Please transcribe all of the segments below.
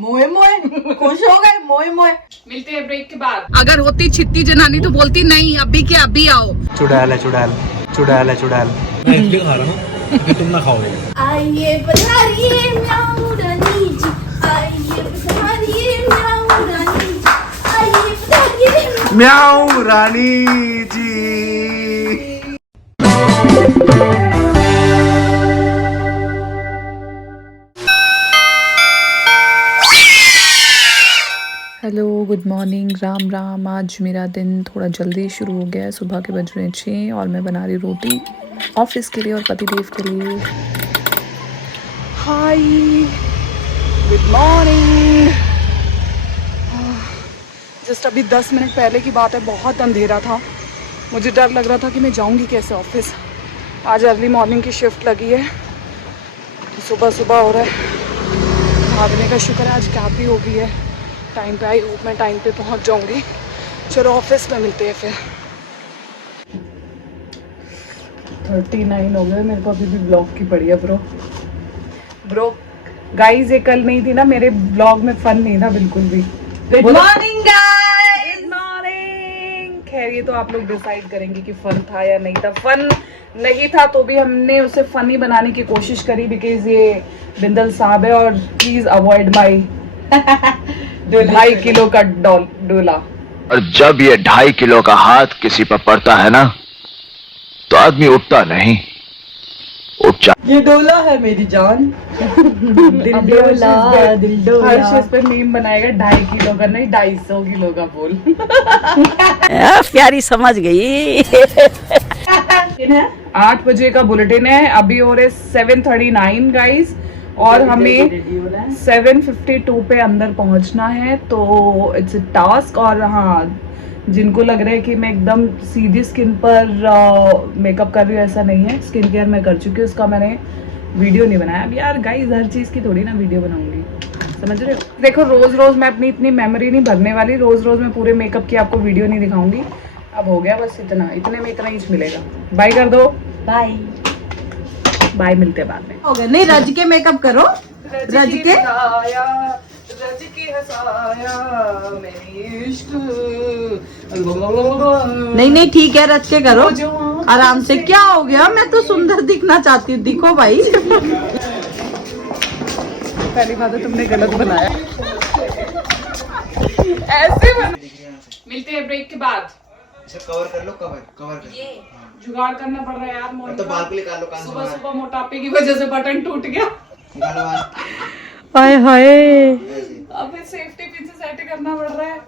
मोए मोए खुश हो गए मोए मोए। मिलते हैं ब्रेक के बाद। अगर होती छित्ती जनानी तो बोलती नहीं अभी के अभी आओ। चुड़ैल है चुड़ैल, चुड़ैल है चुड़ैल। मैं इसलिए खा रहा हूँ क्योंकि तुम ना खाओगे। आइए पधारिए म्याऊ रानी जी, आइए पधारिए म्याऊ रानी जी, आइए पधारिए म्याऊ रानी जी। Hello good morning, Ram Ram. आज मेरा दिन थोड़ा जल्दी शुरू हो गया है। सुबह के बज रहे हैं 6 और मैं बना रही रोटी ऑफिस के लिए और पतिदेव के लिए। Hi good morning. जस्ट अभी 10 मिनट पहले की बात है, बहुत अंधेरा था। मुझे डर लग रहा था कि मैं जाऊंगी कैसे ऑफिस। आज अर्ली मॉर्निंग की शिफ्ट लगी है, सुबह सुबह हो रहा है। भागने का शुक्र है आज कैब भी हो गई है टाइम पे। आई होप मैं टाइम पे पहुंच जाऊंगी। चलो ऑफिस में मिलते हैं फिर। 39 हो गए, मेरे को अभी भी ब्लॉग की पड़ी है ब्रो गाइस। ये कल नहीं थी ना, मेरे ब्लॉग में फन नहीं था बिल्कुल भी। Good morning guys. Good morning. खैर ये तो आप लोग डिसाइड करेंगे कि फन था या नहीं था। फन नहीं था तो भी हमने उसे फनी बनाने की कोशिश करी, बिकॉज ये बिंदल साहब है और प्लीज अवॉइड माई 2.5 किलो का डोला। और जब ये 2.5 किलो का हाथ किसी पर पड़ता है ना, तो आदमी उठता नहीं, उठ जा। ये डोला है मेरी जान। दिल डोला, दिल डोला। हर चीज पे मीम बनाएगा 2.5 किलो का नहीं 250 किलो का बोल। प्यारी समझ गई। 8 बजे का बुलेटिन है, अभी हो रहे 7:39 गाइस और हमें 7:52 पे अंदर पहुंचना है। तो इट्स अ टास्क। और हाँ, जिनको लग रहा है कि मैं एकदम सीधी स्किन पर मेकअप कर रही हूँ, ऐसा नहीं है। स्किन केयर मैं कर चुकी हूँ, उसका मैंने वीडियो नहीं बनाया। अब यार गाइस हर चीज़ की थोड़ी ना वीडियो बनाऊंगी, समझ रहे हो। देखो रोज रोज मैं अपनी इतनी मेमोरी नहीं भरने वाली। रोज रोज मैं पूरे मेकअप की आपको वीडियो नहीं दिखाऊंगी। अब हो गया बस इतना, इतने में इतना ही मिलेगा। बाय कर दो। बाय बाय, मिलते हैं बाद में। हो गया। नहीं रज के मेकअप करो। रज के नहीं ठीक है, रज के करो आराम से। क्या हो गया, मैं तो सुंदर दिखना चाहती हूँ। दिखो भाई। पहली बात है तुमने गलत बनाया। ऐसे बना। मिलते हैं ब्रेक के बाद। कवर कर लो, कवर कर। जुगाड़ करना पड़ रहा है यार मॉर्निंग तो बाल को निकाल लो, कान से सुबह बाहर। सुबह मोटापे की वजह से बटन टूट गया। निकालो बाहर। हाय हाय। अबे सेफ्टी पिन से सेट करना पड़ रहा है।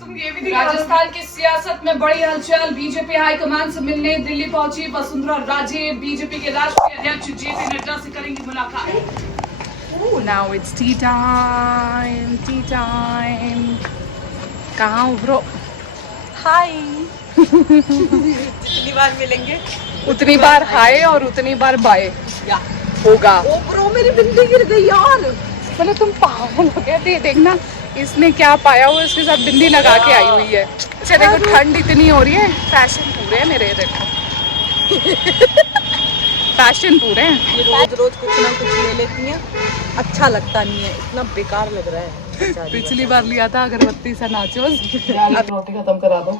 तुम ये भी राजस्थान की सियासत में बड़ी हलचल। बीजेपी हाईकमान से मिलने दिल्ली पहुंची वसुंधरा राजे। बीजेपी के राष्ट्रीय अध्यक्ष जेपी नड्डा से करेंगी मुलाकात। Now it's T time, T time. कहाँ हो ब्रो? हाय। जितनी बार मिलेंगे उतनी बार हाय और उतनी बार बाय होगा। ओ ब्रो मेरी बिंदी गिर गई यार। बोले तुम पागल हो गए थे। देखना इसने क्या पाया हुआ, इसके साथ बिंदी लगा के आई हुई है। अच्छा देखो ठंड इतनी हो रही है, फैशन पूरे है मेरे। देखो फैशन पूरे हैं। ये रोज रोज कुछ ना कुछ ले लेती हैं, अच्छा लगता नहीं है, इतना बेकार लग रहा है। पिछली बार लिया था अगरबत्ती सा नाचोस। रोटी खत्म करा दो।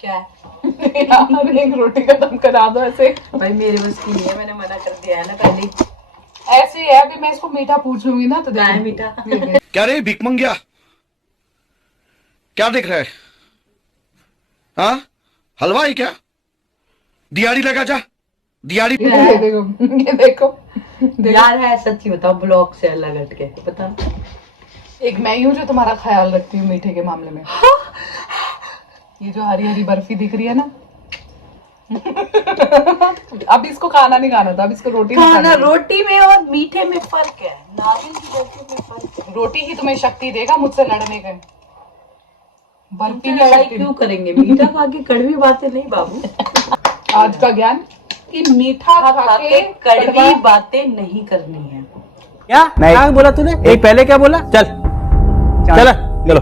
क्या है? यार एक रोटी खत्म करा दो ऐसे। भाई मेरे बस की नहीं है, मैंने मना कर दिया है ना पहले ही। ऐसे ही है। अभी मैं इसको मीठा पूछ लूंगी ना तो क्या है मीठा? क्या रे भिख मंगिया, क्या देख रहा है? हाँ, हलवा है क्या? दिहाड़ी लगा जा, दिहाड़ी। ये देखो, ये देखो। यार है सच्ची बताओ, ब्लॉग से अलग हट के पता। एक मैं ही हूँ जो तुम्हारा ख्याल रखती हूँ मीठे के मामले में। ये जो हरी हरी बर्फी दिख रही है ना, अब इसको खाना नहीं खाना था, अब इसको रोटी नहीं खाना। खानी। रोटी में और मीठे में फर्क है, नारियल की बर्फी में फर्क है। रोटी ही तुम्हें शक्ति देगा मुझसे लड़ने के। बर्फी में लड़ाई शक्ति क्यों करेंगे? मीठा खा के कड़वी बातें नहीं बाबू। आज का ज्ञान कि मीठा खा के कड़वी बातें नहीं करनी है। क्या क्या बोला तूने? एक पहले क्या बोला? चल चल चलो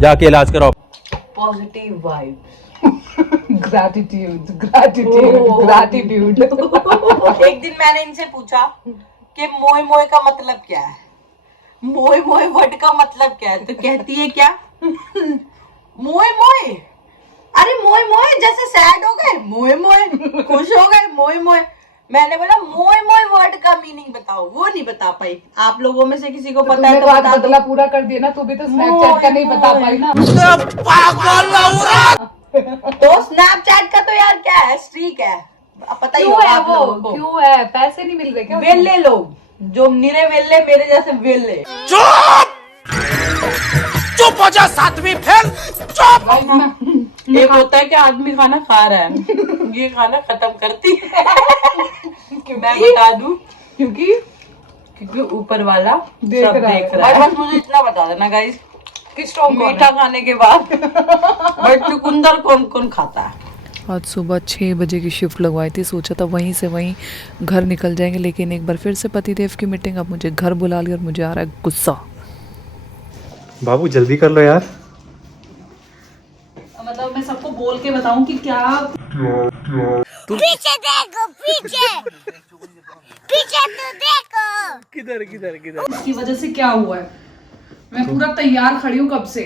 जाके इलाज कराओ। Positive vibe. Gratitude gratitude gratitude. एक दिन मैंने इनसे पूछा कि मोए मोए का मतलब क्या है, मोए मोए वर्ड का मतलब क्या है, तो कहती है क्या मोए मोए, अरे मोए मोए जैसे सैड हो गए मोए मोए, खुश हो गए मोए मोए। मैंने बोला मोए मोए वर्ड का मीनिंग बताओ, वो नहीं बता पाई। आप लोगों में से किसी को पता है तो बता दो। बदला पूरा कर दिया ना, तू भी तो स्नैपचैट का नहीं बता पाई ना। तो स्नैपचैट का तो यार क्या है, स्ट्रीक है, पता ही क्यों होगा है आप वो, लोगों को। क्यों है, पैसे नहीं मिल रहे क्या? वेले लोग जो निरे वेले, मेरे जैसे वेले। चुप हो जा सातवीं फेल, चुप। एक होता है कि आदमी खाना खा रहा है, ये खाना खत्म करती है। मैं बता दूं क्योंकि ऊपर वाला देख सब रहा है। देख रहा है। बस मुझे इतना बता देना गाइस कि स्ट्रॉन्ग मीठा खाने के बाद बट चुकंदर कौन कौन खाता है। आज सुबह 6 बजे की शिफ्ट लगवाई थी, सोचा था वहीं से वहीं घर निकल जाएंगे, लेकिन एक बार फिर से पतिदेव की मीटिंग, अब मुझे घर बुला लिया और मुझे आ रहा है गुस्सा। बाबू जल्दी कर लो यार। मतलब मैं सबको बोल के बताऊं कि क्या पीछे देखो, पीछे पीछे तो देखो। इसकी वजह से क्या हुआ है। मैं पूरा तैयार खड़ी हूँ कब से।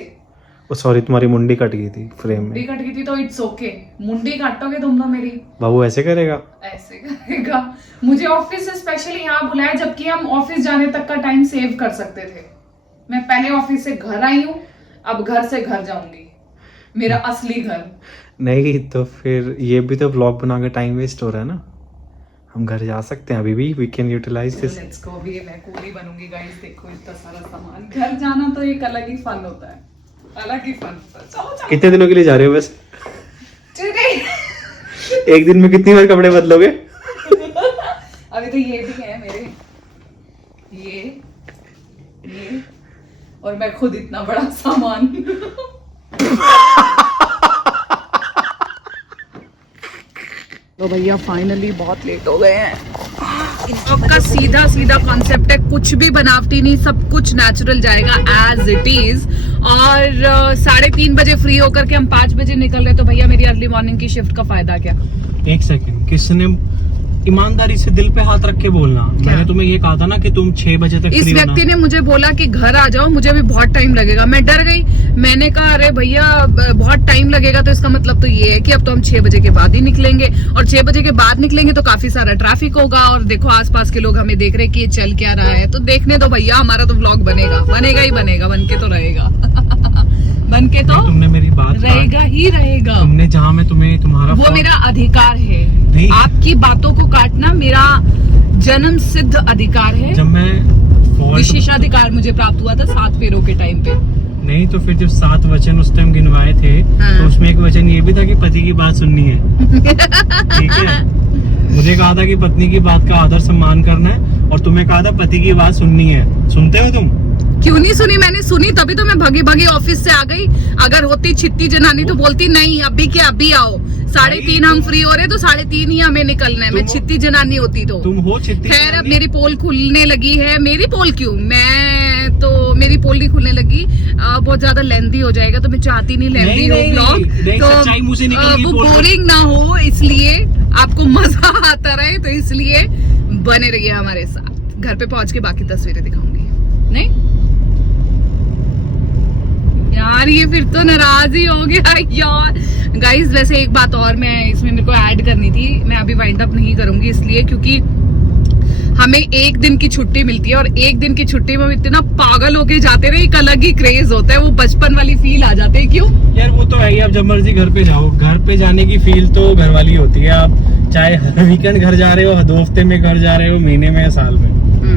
ओ सॉरी, तुम्हारी मुंडी कट गई थी फ्रेम मुंडी में। कट गई थी तो इट्स ओके, मुंडी काटोगे तुम तो मेरी। बाबू ऐसे करेगा? ऐसे करेगा। मुझे ऑफिस से स्पेशली यहाँ बुलाया जबकि हम ऑफिस जाने तक का टाइम सेव कर सकते थे। मैं पहले ऑफिस से घर आई हूँ, अब घर से घर जाऊंगी, मेरा असली घर। नहीं तो फिर ये भी तो व्लॉग बना के टाइम वेस्ट हो रहा है ना। हम घर जा सकते हैं अभी भी, we can utilize this. Let's go. अभी मैं कूली बनूंगी गाइस, देखो इतना सारा सामान। घर जाना तो एक अलग ही फन होता है, अलग ही फन होता है। चलो चलो। कितने दिनों के लिए जा रहे हो बस? चुरी। एक दिन में कितनी बार कपड़े बदलोगे? अभी तो ये भी है मेरे, ये और मैं खुद इतना बड़ा सामान। तो भैया फाइनली बहुत लेट हो गए हैं। आपका सीधा सीधा कॉन्सेप्ट है, कुछ भी बनावटी नहीं, सब कुछ नेचुरल जाएगा एज इट इज। और 3:30 बजे फ्री होकर के हम 5 बजे निकल रहे, तो भैया मेरी अर्ली मॉर्निंग की शिफ्ट का फायदा क्या? एक सेकंड, किसने ईमानदारी से दिल पे हाथ रख के बोलना, मैंने तुम्हें ये कहा था ना कि तुम 6 बजे तक इस फ्री होना। व्यक्ति ने मुझे बोला कि घर आ जाओ, मुझे अभी बहुत टाइम लगेगा। मैं डर गई, मैंने कहा अरे भैया बहुत टाइम लगेगा तो इसका मतलब तो ये है कि अब तो हम 6 बजे के बाद ही निकलेंगे, और 6 बजे के बाद निकलेंगे तो काफी सारा ट्रैफिक होगा, और देखो आसपास के लोग हमें देख रहे कि ये चल क्या रहा है। तो देखने दो भैया, हमारा तो व्लॉग बनेगा ही बनेगा, बन के तो रहेगा। बन के तो तुमने मेरी बात रहेगा ही रहेगा। तुमने जहाँ मैं तुम्हें तुम्हारा वो मेरा अधिकार है, नहीं। आपकी बातों को काटना मेरा जन्म सिद्ध अधिकार है। जब मैं विशेषाधिकार मुझे प्राप्त हुआ था 7 फेरों के टाइम पे। नहीं तो फिर जब 7 वचन उस टाइम गिनवाए थे, हाँ। तो उसमें एक वचन ये भी था कि पति की बात सुननी है। ठीक है, मुझे कहा था कि पत्नी की बात का आदर सम्मान करना है, और तुम्हें कहा था पति की बात सुननी है। सुनते हो तुम? क्यों नहीं सुनी? मैंने सुनी, तभी तो मैं भगी भगी ऑफिस से आ गई। अगर होती छित्ती जनानी तो बोलती नहीं अभी के अभी आओ, 3:30 हम फ्री हो रहे तो 3:30 ही हमें निकलना है। मैं छित्ती जनानी होती तो। तुम हो छित्ती खैर, अब जनानी? मेरी पोल खुलने लगी है। मेरी पोल क्यों, मैं तो मेरी पोल नहीं खुलने लगी, बहुत ज्यादा लेंथी हो जाएगा, तो मैं चाहती नहीं लेंथी हो ब्लॉग, सच्चाई मुंह से निकलेगी, वो पोल बोरिंग ना हो, इसलिए आपको मजा आता रहे, तो इसलिए बने रहिए हमारे साथ। घर पे पहुंच के बाकी तस्वीरें दिखाऊंगी। नहीं यार, ये फिर तो नाराज ही हो गया यार। गाइस वैसे एक बात और मैं इसमें मेरे को ऐड करनी थी, मैं अभी वाइंड अप नहीं करूंगी इसलिए क्योंकि हमें 1 दिन की छुट्टी मिलती है, और 1 दिन की छुट्टी में हम इतना पागल होके जाते रहे, एक अलग ही क्रेज होता है, वो बचपन वाली फील आ जाते है। क्यों यार? वो तो है ही, आप जब मर्जी घर पे जाओ, घर पे जाने की फील तो घर वाली होती है। आप चाहे वीकेंड घर जा रहे हो, 2 हफ्ते में घर जा रहे हो, महीने में या साल में,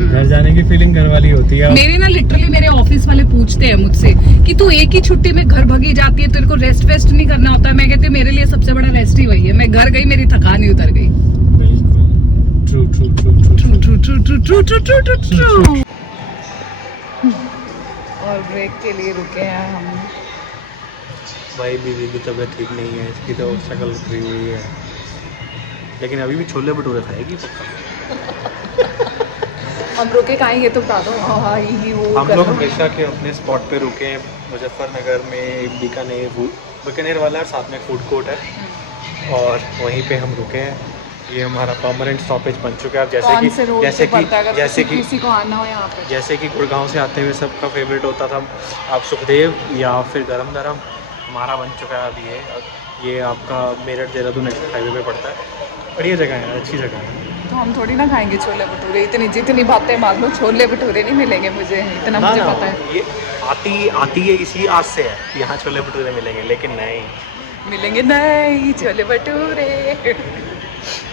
घर जाने की फीलिंग घर वाली होती है। मेरे ना लिटरली मेरे ऑफिस वाले पूछते हैं मुझसे कि तू एक ही छुट्टी में घर भगी जाती है, तेरे को रेस्ट वेस्ट नहीं करना होता है? मैं कहती हूँ मेरे लिए सबसे बड़ा रेस्ट ही वही है, मैं घर गई मेरी थकान ही उतर गई। True true true true true true true true true true true true. और ब्रेक के लिए रुके हैं हम। भाई बीवी की तबीयत ठीक नहीं है, इसकी तो शक्ल उतरी हुई है, लेकिन अभी भी छोले भटूरे खाएगी पक्का। हम रुके कहाँ, ये तो बता दो। हाँ ये वो हम लोग हमेशा के अपने स्पॉट पे रुके हैं, मुजफ्फरनगर में बीकानेर वाला, और साथ में फूड कोर्ट है, और वहीं पे हम रुके हैं। ये हमारा परमानेंट स्टॉपेज बन चुका है। अब जैसे कौन कि से रोड जैसे पे कि पड़ता है अगर जैसे कि किसी को आना हो यहाँ पे? जैसे कि गुड़गांव से आते हुए सबका फेवरेट होता था आप सुखदेव या फिर गरम गरम, हमारा बन चुका है अभी ये आपका मेरठ देहरादून हाईवे पे पड़ता है। बढ़िया जगह है, अच्छी जगह है। तो हम थोड़ी ना खाएंगे छोले भटूरे, इतनी जितनी बातें मान लो छोले भटूरे नहीं मिलेंगे मुझे, इतना ना मुझे ना, पता है। ये आती है इसी आज से है कि यहाँ छोले भटूरे मिलेंगे, लेकिन नहीं मिलेंगे नहीं छोले भटूरे।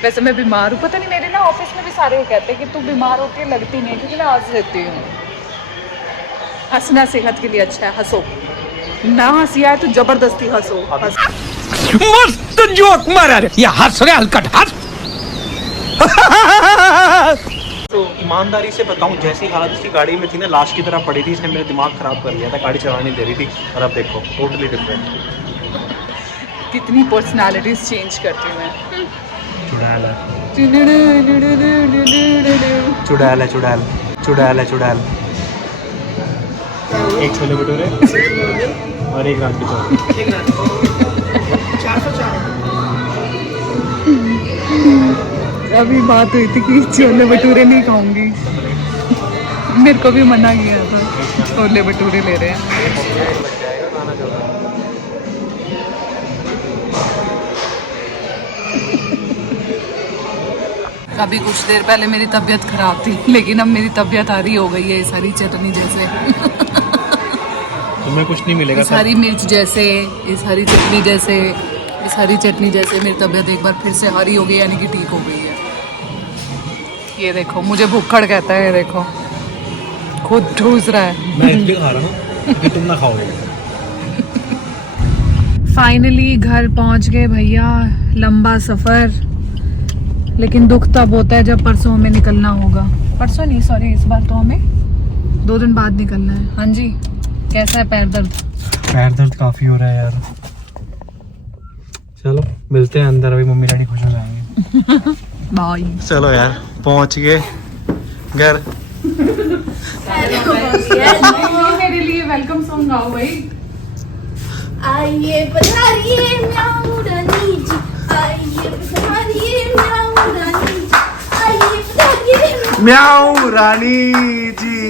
वैसे मैं बीमार हूँ, पता नहीं मेरे ना ऑफिस में भी सारे ये कहते हैं कि तू बीमार होके लगती नहीं है, क्योंकि मैं आज रहती हूँ। हंसना सेहत के लिए अच्छा है, हंसो ना, हंसी आए तो जबरदस्ती हंसो। मस्त जोक मारा रे, ये हंस रहे हलकट हंस। तो ईमानदारी से बताऊं, जैसी हालत इसकी गाड़ी में थी ना, लाश की तरह पड़ी थी, इसने मेरा दिमाग खराब कर लिया था, गाड़ी चलाने दे रही थी, और अब देखो टोटली डिफरेंट। कितनी पर्सनालिटीज चेंज करती हूँ मैं। चुड़ैल है, चुड़ैल है, चुड़ैल, चुड़ैल है, चुड़ैल। एक छोले भटूरे और एक रात की चौकी। अभी बात हुई थी कि छोले भटूरे नहीं खाऊंगी, मेरे को भी मना किया था, छोले भटूरे ले रहे हैं। अभी कुछ देर पहले मेरी तबीयत खराब थी, लेकिन अब मेरी तबीयत आ रही हो गई है, सारी चटनी जैसे। तुम्हें कुछ नहीं मिलेगा, इस हरी मिर्च जैसे, इस हरी चटनी जैसे, इस हरी चटनी जैसे मेरी तबीयत एक बार फिर से हरी हो गई, यानी कि ठीक हो गई है। ये देखो, मुझे भुक्खड़ कहता है, ये देखो खुद ठूस रहा है। मैं इसलिए खा रहा हूँ कि तुम ना खाओगे। फाइनली घर पहुंच गए भैया, लंबा सफर, लेकिन दुख तब होता है जब परसों हमें निकलना होगा। परसों नहीं, सॉरी, इस बार तो हमें 2 दिन बाद निकलना है। हाँ जी, कैसा है पैर दर्द? पैर दर्द काफी हो रहा है यार। चलो मिलते हैं अंदर, अभी मम्मी डैडी खुश हो जाएंगे। बाय। चलो यार, पहुंच गए घर। मेरे लिए वेलकम सॉन्ग गाओ भाई। आइए पधारिए म्याऊ रानी जी, आइए पधारिए म्याऊ रानी जी, आइए पधारिए म्याऊ रानी जी।